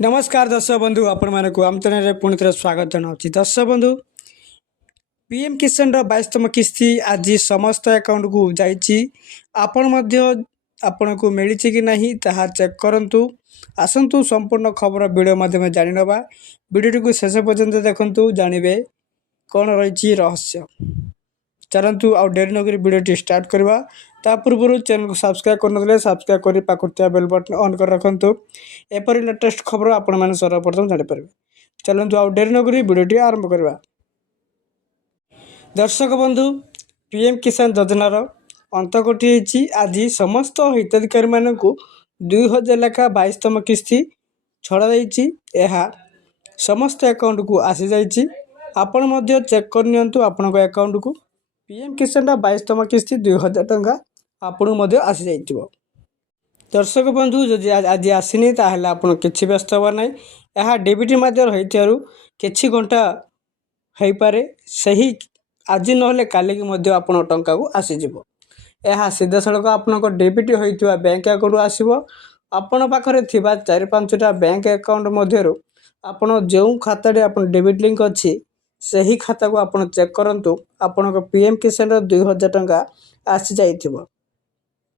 नमस्कार दर्शक बंधु आपण मानक आम चैनल पुणी थे स्वागत जनावि दर्शक बंधु पीएम किसान 22तम किस्ती आज समस्त अकाउंट को जाइए आपण को मिली कि नहीं ताहा चेक करूँ आसतु संपूर्ण खबर वीडियो माध्यम जानी नवा वीडियो को शेष पर्यंत देखु जानवे कौन रही रहस्य चलतु आउ डेरी नक वीडियो स्टार्ट करवा ता पूर्व चैनल को सब्सक्राइब करने सब्सक्राइब कर पाखुर्तिया बेल बटन ऑन कर रखु एपरी लेटेस्ट खबर आपण मैंने सर्वप्रथम जानीपर चलतु आउ डेरी नक वीडियो आरंभ करवा। दर्शक बंधु पीएम किसान योजनार अंत घटी आज समस्त हिताधिकारी मानक 2000 लेखा 22तम किस्ती छड़ा यह समस्त अकाउंट को आसी जाइए आपण चेक करनी आपण अकाउंट को पीएम किसान 22तम किस्ती 2000 टंका आपन आसी जाइए। दर्शक बंधु जदि आज आसनी ताहले आपण किछि व्यस्त हवा ना यह डीबीटी माध्यम होइथियारु किछि घंटा हो पारे सही आज नहले काली की आपण टंका को आसीजिवो यह सीधा सड़क आपन डीबीटी होइथिबा बैंक अकाउंट आसीबो आपण पाखरे थिबा 4-5टा बैंक अकाउंट मध्यरु आपण जो खाताटे आपण डेबिट लिंक अछि सही खाता को आपण चेक करंतु आपण पीएम किसान 2000 टंका आसी जाइथिबो।